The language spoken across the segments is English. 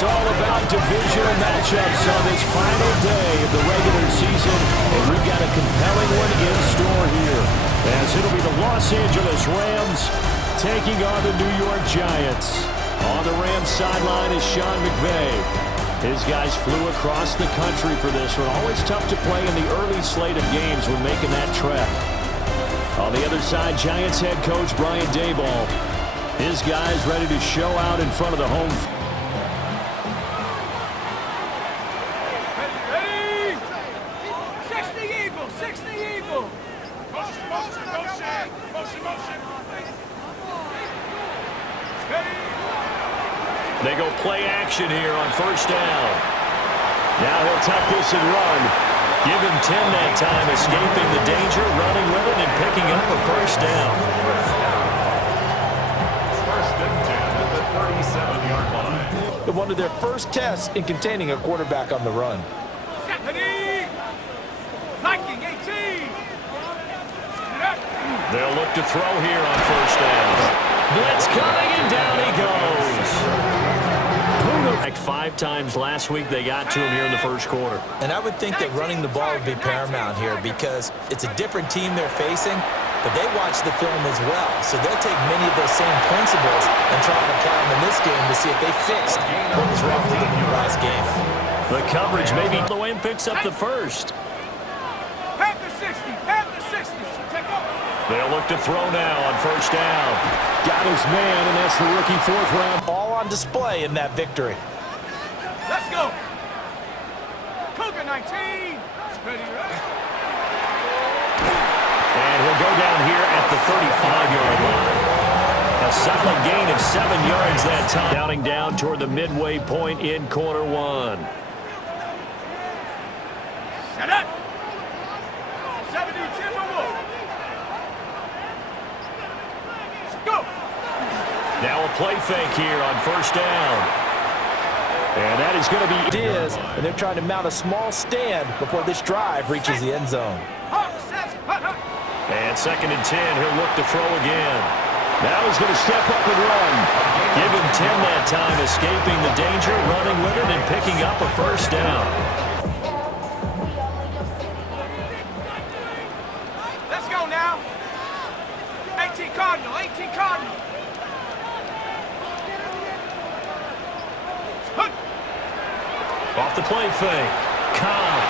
It's all about divisional matchups on this final day of the regular season, and we've got a compelling one in store here, as it'll be the Los Angeles Rams taking on the New York Giants. On the Rams sideline is Sean McVay. His guys flew across the country for this one. Always tough to play in the early slate of games when making that trek. On the other side, Giants head coach Brian Daboll. His guys ready to show out in front of the home. Ready! 60 Eagle! 60 Eagle! Motion, motion, motion! Motion, motion! Ready! They go play action here on first down. Now he'll tuck this and run. Give him 10 that time, escaping the danger, running with it, and picking up a first down. First and 10 at the 37-yard line. One of their first tests in containing a quarterback on the run. Ready! Viking 18! They'll look to throw here on first down. Blitz coming, and down he goes. Like 5 times last week, they got to him here in the first quarter. And I would think that running the ball would be paramount here because it's a different team they're facing, but they watch the film as well. So they'll take many of those same principles and try to apply them in this game to see if they fixed what was wrong with them in the last game. The coverage maybe the win picks up the first. Panther 60! Panther 60! Check up! They'll look to throw now on first down. Got his man, and that's the rookie 4th round. All on display in that victory. Let's go! Cougar 19! Ready, ready? And he'll go down here at the 35-yard line. A solid gain of 7 yards that time. Counting down toward the midway point in quarter 1. Shut up! 70 Timberwolves! Go! Now a play fake here on first down. And that is going to be It is, and they're trying to mount a small stand before this drive reaches the end zone. And 2nd and 10, he'll look to throw again. Now he's going to step up and run. Give him 10 that time, escaping the danger, running with it, and picking up a first down. Let's go now. 18 Cardinal, 18 Cardinal. Off the play fake. Cobb.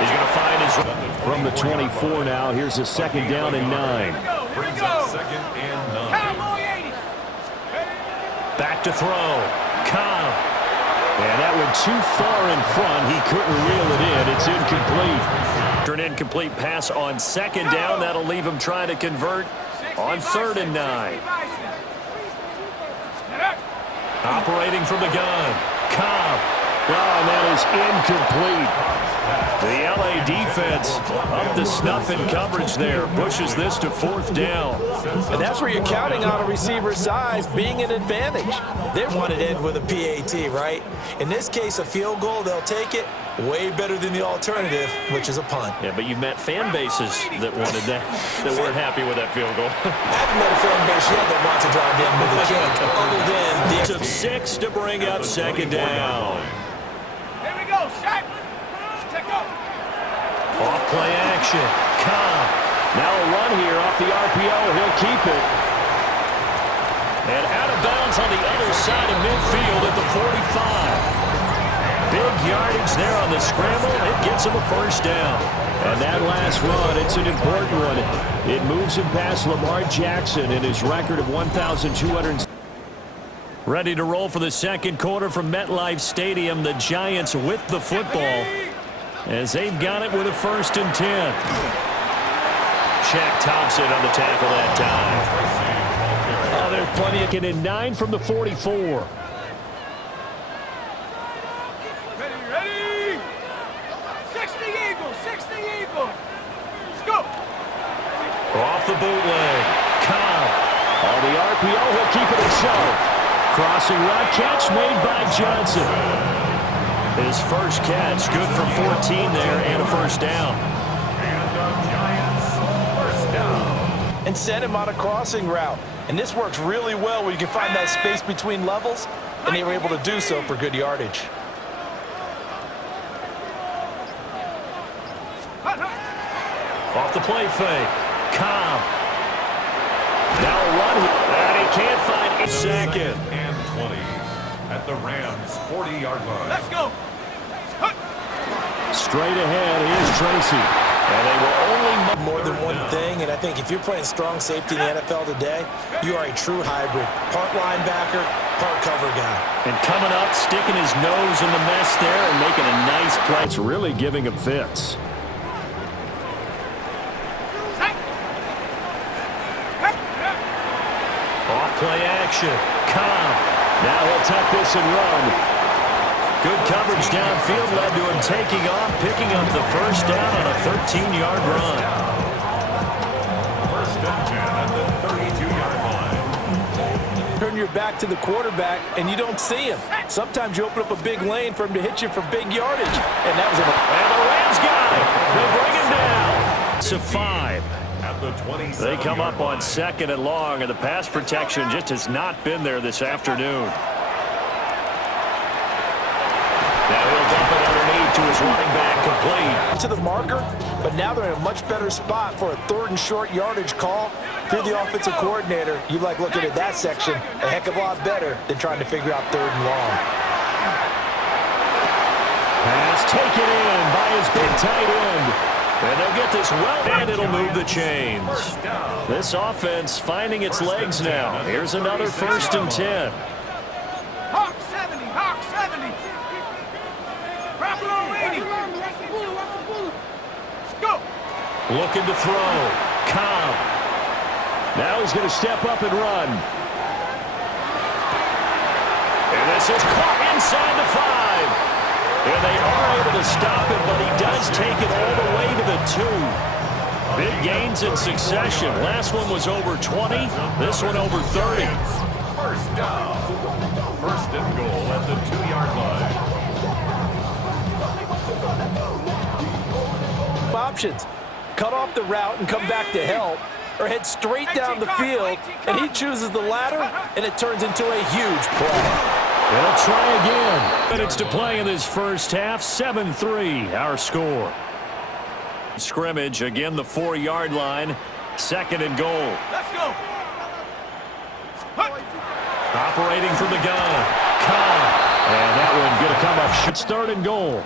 He's going to find his... From the 24 now, here's a 2nd down and 9. Brings up 2nd and 9. Cowboy 80. Back to throw. Cobb. And that one too far in front. He couldn't reel it in. It's incomplete. An incomplete pass on 2nd down. That'll leave him trying to convert on 3rd and 9. Operating from the gun. Cobb. Oh, and that is incomplete. The LA defense up to snuff in coverage there. Pushes this to 4th down. And that's where you're counting on a receiver's size being an advantage. They want it in with a PAT, right? In this case, a field goal, they'll take it. Way better than the alternative, which is a punt. Yeah, but you've met fan bases that wanted that, that weren't happy with that field goal. I haven't met a fan base yet that wants to drive in with a kick, other than the... Of 6 to bring up 2nd down. Here we go, Shaq. Check up. Off play action. Cobb. Now a run here off the RPO. He'll keep it. And out of bounds on the other side of midfield at the 45. Big yardage there on the scramble. It gets him a first down. And that last run, it's an important one. It moves him past Lamar Jackson in his record of 1,200. Ready to roll for the 2nd quarter from MetLife Stadium. The Giants with the football as they've got it with a 1st and 10. Shaq Thompson on the tackle that time. Oh, there's plenty of... In 9 from the 44. Ready? 60 Eagle, 60 Eagle. Let's go. Off the bootleg. Cobb. On the RPO, he'll keep it himself. Crossing route catch made by Johnson. His first catch, good for 14 there and a first down. And the Giants, first down. And send him on a crossing route. And this works really well where you can find that space between levels. and they were able to do so for good yardage. Off the play fake. Cobb. Now a run here. And he can't find a second. And 20 at the Rams' 40-yard line. Let's go. Straight ahead, here's Tracy. And they were only More than one thing, and I think if you're playing strong safety in the NFL today, you are a true hybrid. Part linebacker, part cover guy. And coming up, sticking his nose in the mess there and making a nice play. It's really giving him fits. Off play action. Cobb. Now he'll tuck this and run. Good coverage downfield led to him taking off, picking up the first down on a 13-yard run. First and 10 at the 32-yard line. Turn your back to the quarterback, and you don't see him. Sometimes you open up a big lane for him to hit you for big yardage. And that was a... And the Rams got it. They'll bring him down. It's a 5. At the 27-yard They come up on line. second and long, and the pass protection just has not been there this afternoon. Now he'll dump it underneath to his running back, complete. to the marker, but now they're in a much better spot for a 3rd and short yardage call. If you're the offensive coordinator, you like looking at that section a heck of a lot better than trying to figure out 3rd and long. Pass taken in by his big tight end. And they'll get this well, and it'll move the chains. This offense finding its legs now. Here's another 1st and 10. Hawk 70, Hawk 70. Problem waiting. Go. Looking to throw. Cobb. Now he's going to step up and run. And this is caught inside the 5. And they are able to stop it, but he does take it all the way to the 2. Big gains in succession. Last one was over 20. This one over 30. First down. First and goal at the 2-yard line. Options. Cut off the route and come back to help, or head straight down the field, and he chooses the latter, and it turns into a huge play. They'll try again. Minutes to play in this first half. 7-3, our score. Scrimmage, again the 4-yard line. 2nd and goal. Let's go. Operating from the gun. Cobb. And that one going to come up. It's 3rd and goal.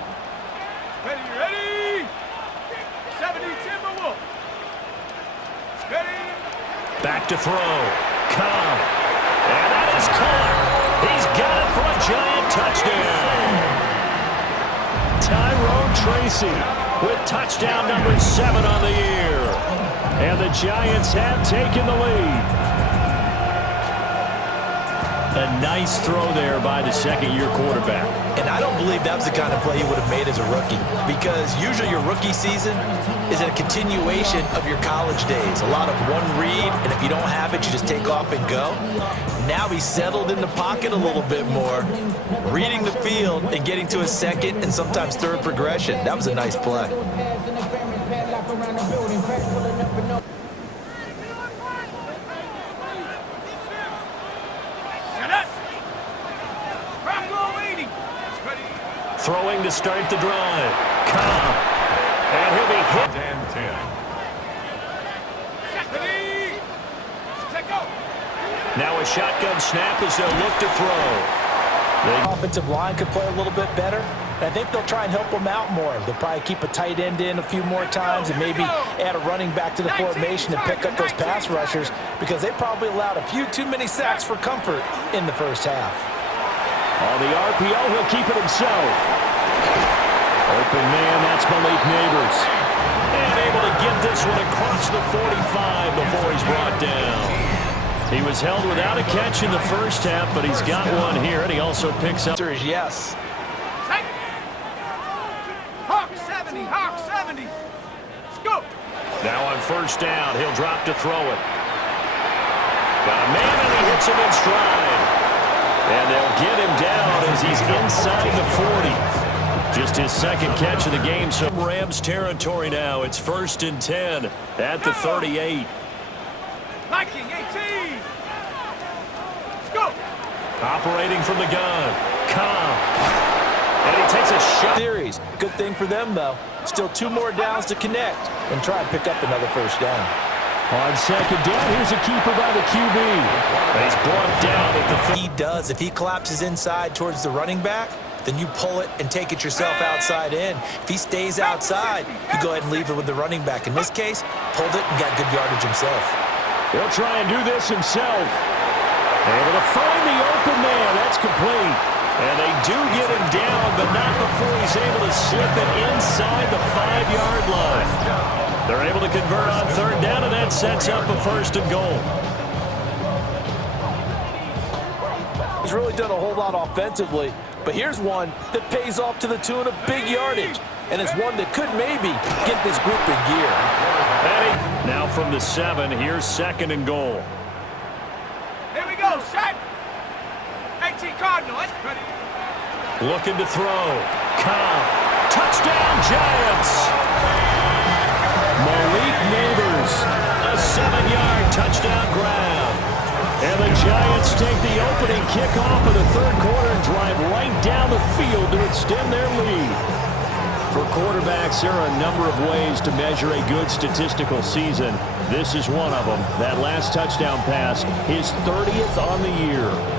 Ready, ready. 70 Timberwolf. Ready. Back to throw. Cobb. And that is caught. He's got it for a giant touchdown. Tyrone Tracy with touchdown number 7 on the year. And the Giants have taken the lead. A nice throw there by the 2nd-year quarterback. And I don't believe that was the kind of play he would have made as a rookie, because usually your rookie season is a continuation of your college days. A lot of one read, and if you don't have it, you just take off and go. Now he's settled in the pocket a little bit more, reading the field and getting to his 2nd and sometimes 3rd progression. That was a nice play. Throwing to start the drive. Cobb. And he'll be hit. And 10. Now a shotgun snap as they'll look to throw. The offensive line could play a little bit better. I think they'll try and help them out more. They'll probably keep a tight end in a few more times and maybe add a running back to the formation to pick up those pass rushers, because they probably allowed a few too many sacks for comfort in the first half. On the RPO, he'll keep it himself. Open man, that's Malik Neighbors. And able to get this one across the 45 before he's brought down. He was held without a catch in the first half, but he's got one here, and he also picks up. The answer is yes. Hawk 70, Hawk 70. Go. Now on 1st down, he'll drop to throw it. Got a man, and he hits him in stride. And they'll get him down as he's inside the 40. Just his 2nd catch of the game. So Rams territory now. It's 1st and 10 at the 38. Viking 18. Go. Operating from the gun. Cobb. And he takes a shot. Series. Good thing for them, though. Still 2 more downs to connect and try and pick up another first down. On second down, here's a keeper by the QB. And he's brought down at the... He does. If he collapses inside towards the running back, then you pull it and take it yourself outside in. If he stays outside, you go ahead and leave it with the running back. In this case, pulled it and got good yardage himself. He'll try and do this himself. Able to find the open man. That's complete. And they do get him down, but not before he's able to slip it inside the 5-yard line. They're able to convert on third down, and that sets up a first and goal. He's really done a whole lot offensively, but here's one that pays off to the tune of big yardage, and it's one that could maybe get this group in gear. Now from the 7, here's second and goal. Here we go, set. 18 Cardinals. Ready. Looking to throw. Cobb. Touchdown, Giants. Malik Neighbors. A 7-yard touchdown grab. And the Giants take the opening kickoff of the third quarter and drive right down the field to extend their lead. For quarterbacks, there are a number of ways to measure a good statistical season. This is one of them. That last touchdown pass, his 30th on the year.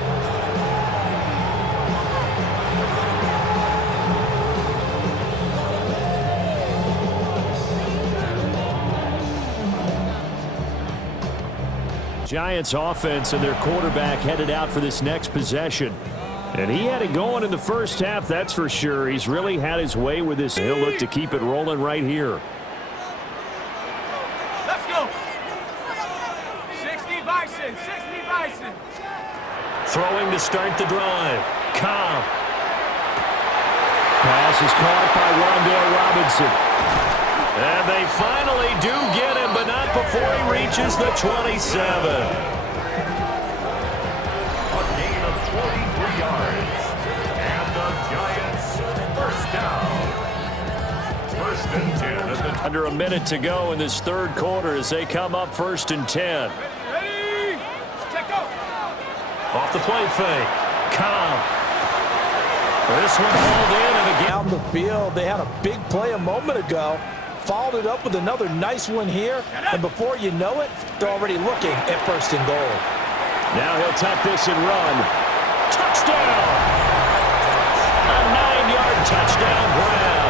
Giants offense and their quarterback headed out for this next possession. And he had it going in the first half, that's for sure. He's really had his way with this. He'll look to keep it rolling right here. Let's go. 60 Bison, 60 Bison. Throwing to start the drive. Cobb. Pass is caught by Wan'Dale Robinson. And they finally do get him, but not before he reaches the 27. A gain of 43 yards. And the Giants first down. First and 10 at the... Under a minute to go in this third quarter as they come up first and 10. Ready. Check out. Off the play fake. Cobb. This one hauled in and again. Down the field, they had a big play a moment ago. Followed it up with another nice one here, and before you know it, they're already looking at first and goal. Now he'll tuck this and run. Touchdown! A 9-yard touchdown grab.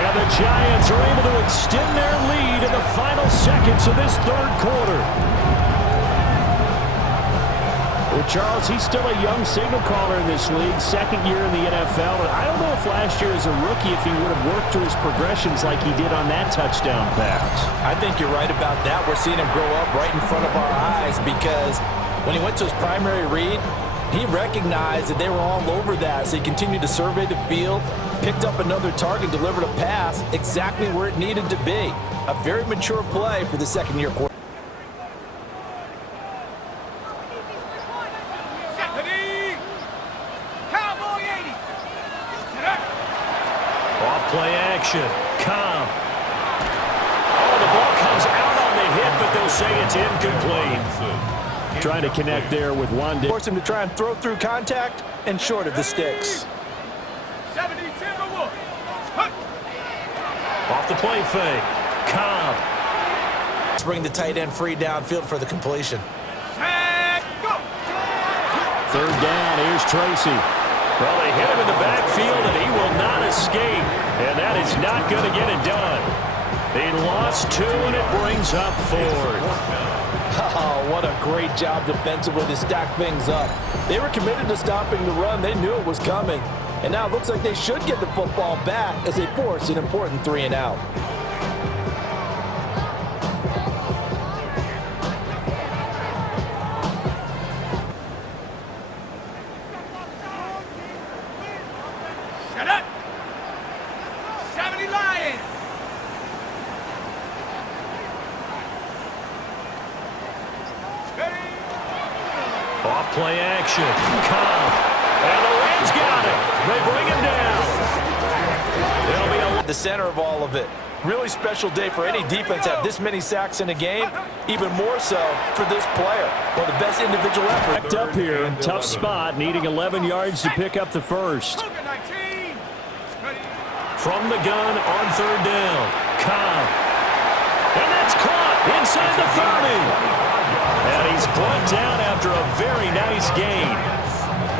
And the Giants are able to extend their lead in the final seconds of this third quarter. Well, Charles, he's still a young signal caller in this league, second year in the NFL. And I don't know if last year as a rookie, if he would have worked through his progressions like he did on that touchdown pass. I think you're right about that. We're seeing him grow up right in front of our eyes because when he went to his primary read, he recognized that they were all over that. So he continued to survey the field, picked up another target, delivered a pass exactly where it needed to be. A very mature play for the second-year quarterback. Play action. Cobb. Oh, the ball comes out on the hit, but they'll say it's incomplete. Trying to connect there with Wan'Dale. Force him to try and throw through contact and short of the sticks. 70 Timberwolves. Off the play fake. Cobb. Let's bring the tight end free downfield for the completion. Set, go. Third down. Here's Tracy. Well, they hit him in the backfield, and he will not escape. And that is not going to get it done. He lost 2, and it brings up 4th. Oh, what a great job defensively to stack things up. They were committed to stopping the run. They knew it was coming. And now it looks like they should get the football back as they force an important 3-and-out. Shut up. 70 Lions. Ready. Off play action. Cobb. And the Rams got it. They bring him down. They'll be the center of all of it. Really special day for any defense to have this many sacks in a game. Even more so for this player. One of the best individual efforts. Backed up here. Tough spot. Needing 11 yards to pick up the first. From the gun on third down. Cobb. And that's caught inside the 30. And he's brought down after a very nice gain.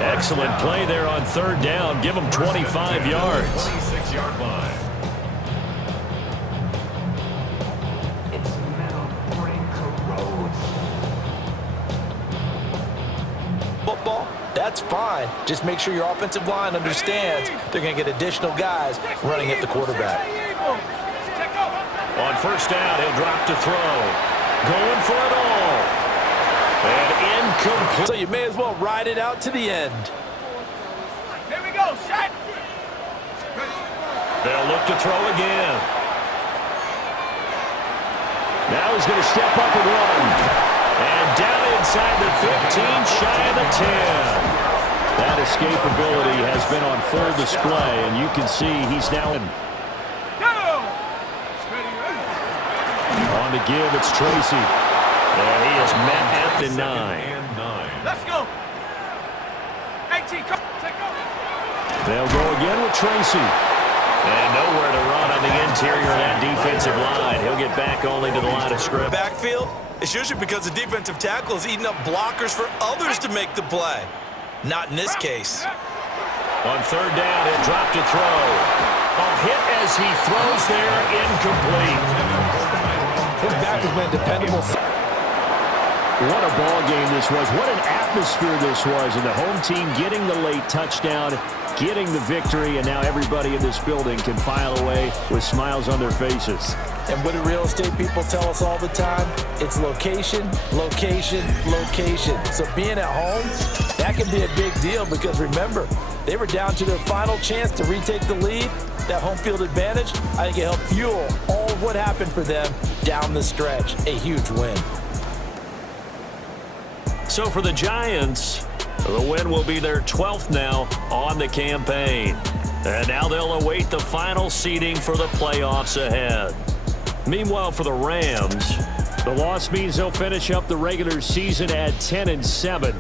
Excellent play there on third down. Give him 25 yards. 26-yard line. Football, that's fine. Just make sure your offensive line understands they're going to get additional guys running at the quarterback. On first down, he'll drop to throw. Going for it all. And incomplete. So you may as well ride it out to the end. Here we go, set. They'll look to throw again. Now he's going to step up and run. And down inside the 15, shy of the 10. That escapability has been on full display, and you can see he's now in. On the give, it's Tracy. And he is met at the 9. Let's go. 18, come, take over. They'll go again with Tracy. And nowhere to run on the interior of that defensive line. He'll get back only to the line of scrimmage. Backfield, it's usually because the defensive tackle is eating up blockers for others to make the play. Not in this case. On third down, he'll drop to throw. A hit as he throws there, incomplete. His back has been dependable. What a ball game this was. What an atmosphere this was. And the home team getting the late touchdown, getting the victory, and now everybody in this building can file away with smiles on their faces. And what do real estate people tell us all the time? It's location, location, location. So being at home, that can be a big deal because remember, they were down to their final chance to retake the lead. That home field advantage, I think it helped fuel all of what happened for them down the stretch. A huge win. So for the Giants, the win will be their 12th now on the campaign. And now they'll await the final seeding for the playoffs ahead. Meanwhile, for the Rams, the loss means they'll finish up the regular season at 10-7.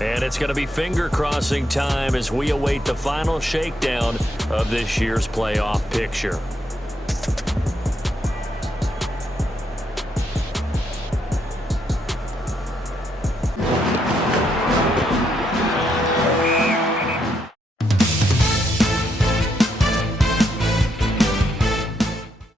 And it's going to be finger-crossing time as we await the final shakedown of this year's playoff picture.